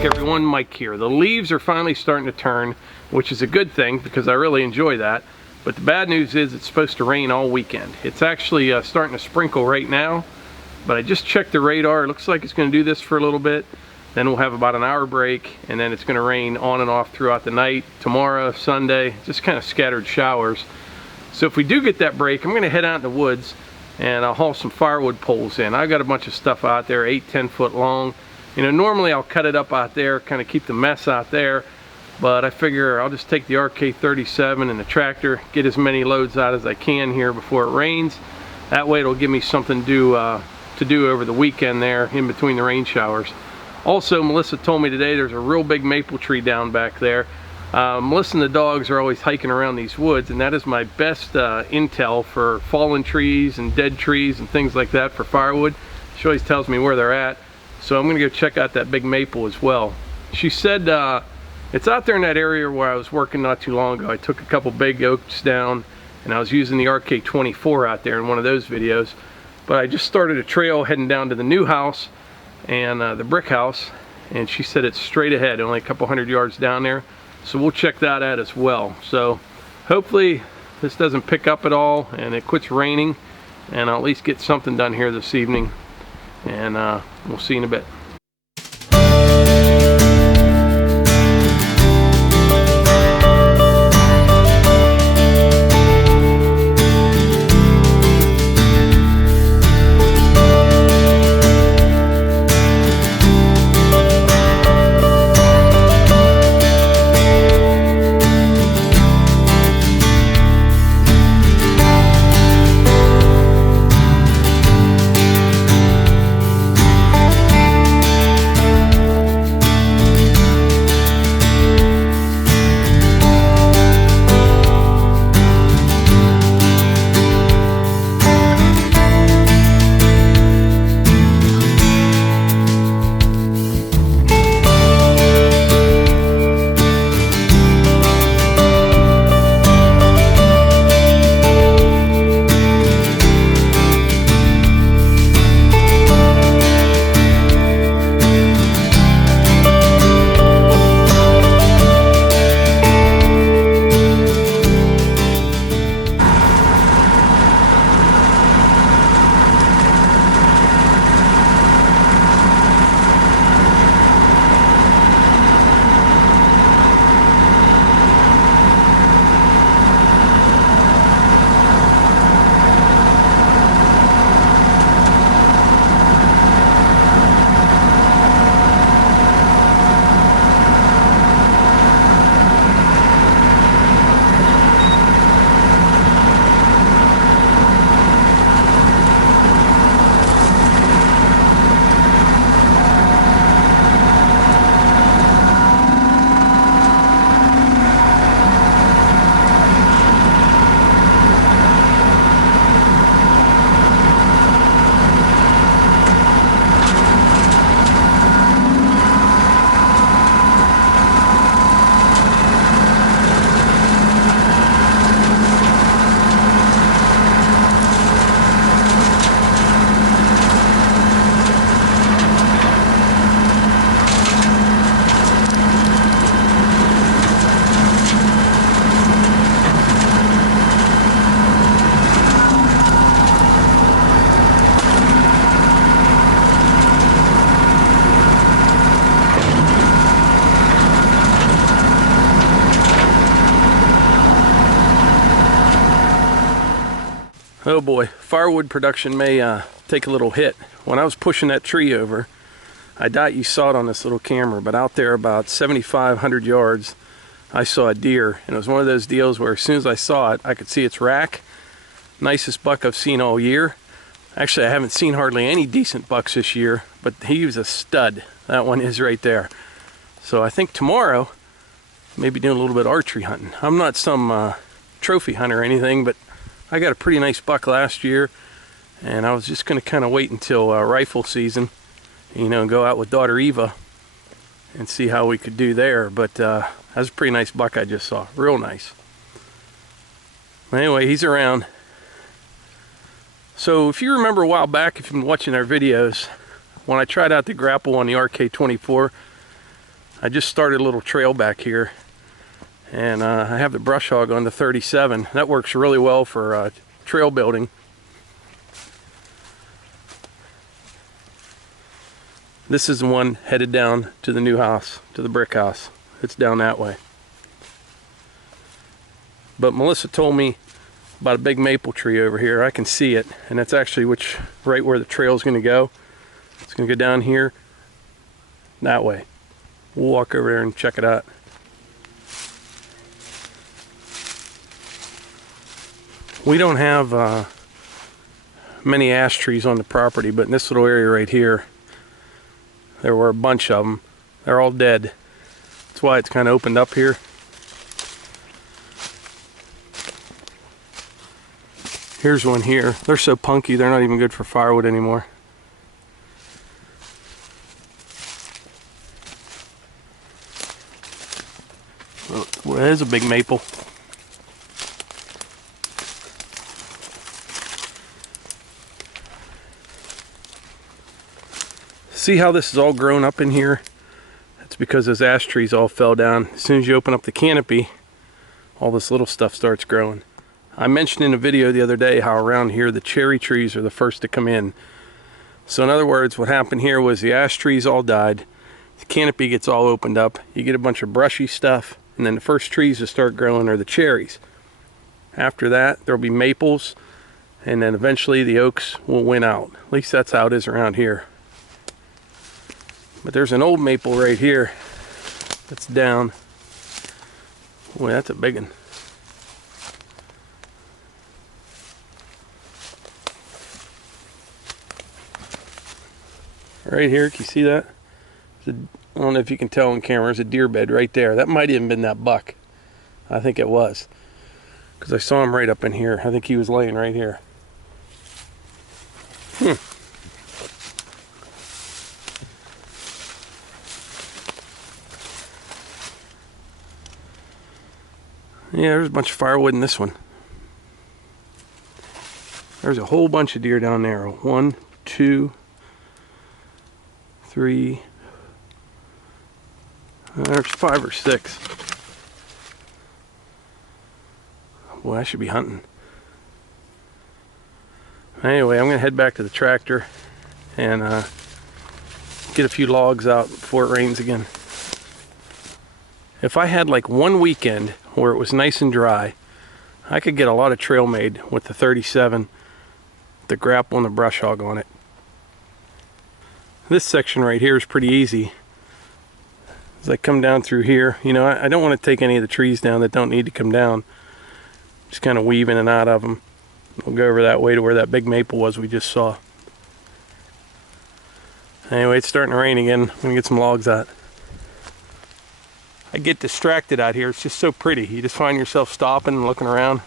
back, everyone. Mike here. The leaves are finally starting to turn, which is a good thing because I really enjoy that. But the bad news is it's supposed to rain all weekend. It's actually starting to sprinkle right now, but I just checked the radar. It looks like it's going to do this for a little bit. Then we'll have about an hour break, and then it's going to rain on and off throughout the night. Tomorrow, Sunday, just kind of scattered showers. So if we do get that break, I'm going to head out in the woods and I'll haul some firewood poles in. I've got a bunch of stuff out there, 8-10 foot long. You know, normally I'll cut it up out there, kind of keep the mess out there, but I figure I'll just take the RK37 and the tractor, get as many loads out as I can here before it rains. That way it'll give me something to do over the weekend there in between the rain showers. Also, Melissa told me today there's a real big maple tree down back there. Melissa and the dogs are always hiking around these woods, and that is my best intel for fallen trees and dead trees and things like that for firewood. She always tells me where they're at. So I'm gonna go check out that big maple as well. She said it's out there in that area where I was working not too long ago. I took a couple big oaks down and I was using the RK24 out there in one of those videos. But I just started a trail heading down to the new house and the brick house, and she said it's straight ahead, only a couple hundred yards down there. So we'll check that out as well. So hopefully this doesn't pick up at all and it quits raining, and I'll at least get something done here this evening. And we'll see you in a bit. Oh boy, firewood production may take a little hit. When I was pushing that tree over, I doubt you saw it on this little camera, but out there about 7,500 yards, I saw a deer, and it was one of those deals where as soon as I saw it, I could see its rack. Nicest buck I've seen all year. Actually, I haven't seen hardly any decent bucks this year, but he was a stud. That one is right there. So I think tomorrow, maybe doing a little bit of archery hunting. I'm not some trophy hunter or anything, but I got a pretty nice buck last year, and I was just going to kind of wait until rifle season, you know, and go out with daughter Eva and see how we could do there. But that was a pretty nice buck I just saw, real nice. Anyway, he's around. So if you remember a while back, if you've been watching our videos, when I tried out the grapple on the RK24, I just started a little trail back here, and I have the brush hog on the 37. That works really well for trail building. This is the one headed down to the new house, to the brick house. It's down that way. But Melissa told me about a big maple tree over here. I can see it, and that's actually right where the trail is going to go. It's going to go down here that way. We'll walk over there and check it out. We don't have many ash trees on the property, but in this little area right here, there were a bunch of them. They're all dead. That's why it's kind of opened up here. Here's one here. They're so punky, they're not even good for firewood anymore. Well, there's a big maple. See how this is all grown up in here? That's because those ash trees all fell down. As soon as you open up the canopy, all this little stuff starts growing. I mentioned in a video the other day how around here the cherry trees are the first to come in. So in other words, what happened here was the ash trees all died, the canopy gets all opened up, you get a bunch of brushy stuff, and then the first trees to start growing are the cherries. After that, there'll be maples, and then eventually the oaks will win out. At least that's how it is around here. But there's an old maple right here that's down. Boy, that's a big one. Right here, can you see that? I don't know if you can tell on camera, there's a deer bed right there. That might even been that buck. I think it was. Because I saw him right up in here. I think he was laying right here. Yeah, there's a bunch of firewood in this one. There's a whole bunch of deer down there. 1, 2, 3. There's 5 or 6. Boy, I should be hunting. Anyway, I'm going to head back to the tractor and get a few logs out before it rains again. If I had like one weekend where it was nice and dry, I could get a lot of trail made with the 37, the grapple and the brush hog on it. This section right here is pretty easy. As I come down through here, you know, I don't want to take any of the trees down that don't need to come down. Just kind of weave in and out of them. We'll go over that way to where that big maple was we just saw. Anyway, it's starting to rain again. I'm gonna get some logs out. I get distracted out here. It's just so pretty. You just find yourself stopping and looking around.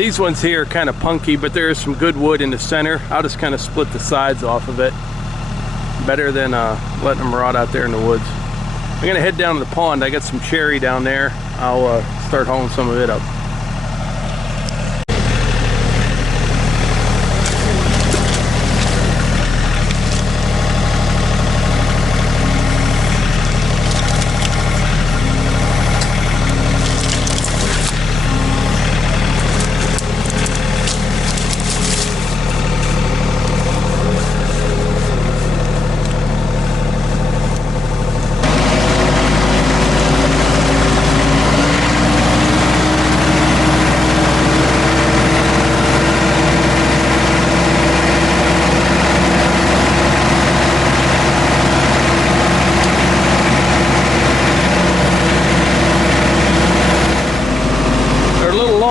These ones here are kind of punky, but there is some good wood in the center. I'll just kind of split the sides off of it. Better than letting them rot out there in the woods. I'm gonna head down to the pond. I got some cherry down there. I'll start hauling some of it up.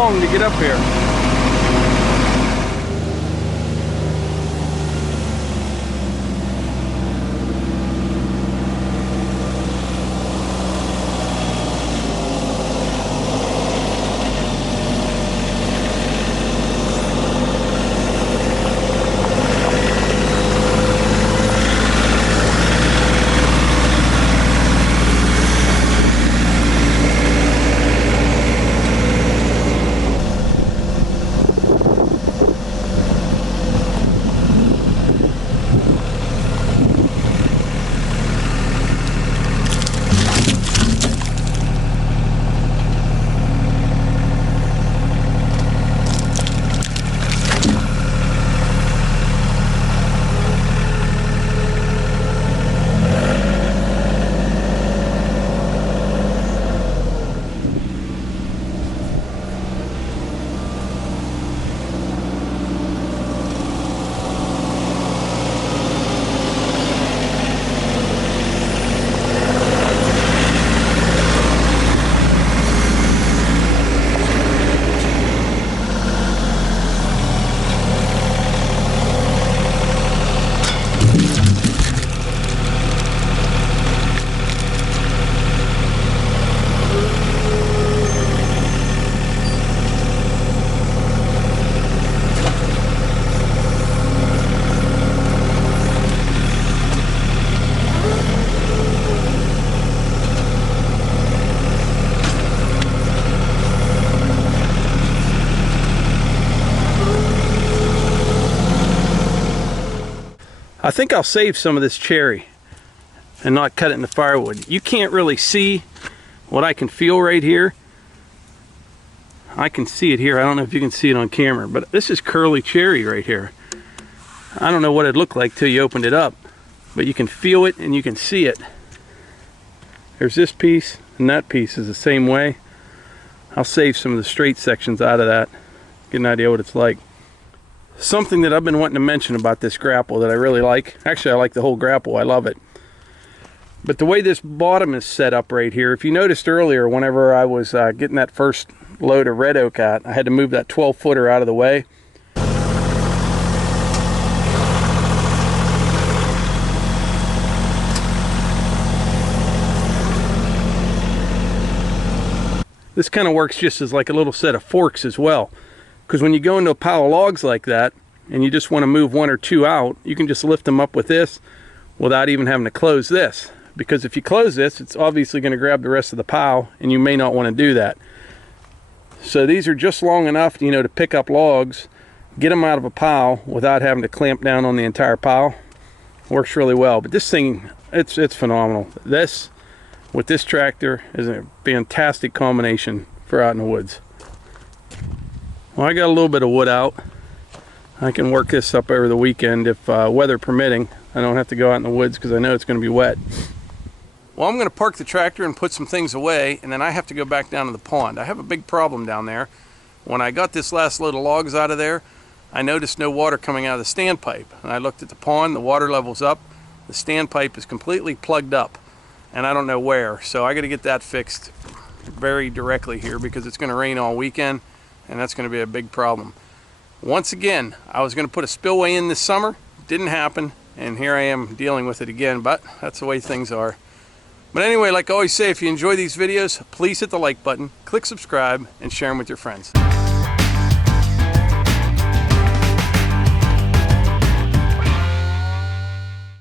To get up here. I think I'll save some of this cherry and not cut it into firewood. You can't really see what I can feel right here. I can see it here. I don't know if you can see it on camera, but this is curly cherry right here. I don't know what it'd look like till you opened it up, but you can feel it and you can see it. There's this piece, and that piece is the same way. I'll save some of the straight sections out of that, get an idea what it's like. Something that I've been wanting to mention about this grapple that I really like, actually I like the whole grapple, I love it. But the way this bottom is set up right here, if you noticed earlier, whenever I was getting that first load of red oak out, I had to move that 12-footer out of the way. This kind of works just as like a little set of forks as well. Because when you go into a pile of logs like that, and you just want to move one or two out, you can just lift them up with this without even having to close this. Because if you close this, it's obviously going to grab the rest of the pile, and you may not want to do that. So these are just long enough, you know, to pick up logs, get them out of a pile without having to clamp down on the entire pile. Works really well. But this thing, it's phenomenal. This with this tractor is a fantastic combination for out in the woods. Well, I got a little bit of wood out. I can work this up over the weekend if weather permitting. I don't have to go out in the woods because I know it's going to be wet. Well, I'm going to park the tractor and put some things away, and then I have to go back down to the pond. I have a big problem down there. When I got this last load of logs out of there, I noticed no water coming out of the standpipe. And I looked at the pond, the water level's up, the standpipe is completely plugged up, and I don't know where. So I got to get that fixed very directly here because it's going to rain all weekend, and that's going to be a big problem. Once again, I was going to put a spillway in this summer. Didn't happen, and here I am dealing with it again, but that's the way things are. But anyway, like I always say, if you enjoy these videos, please hit the like button, click subscribe, and share them with your friends.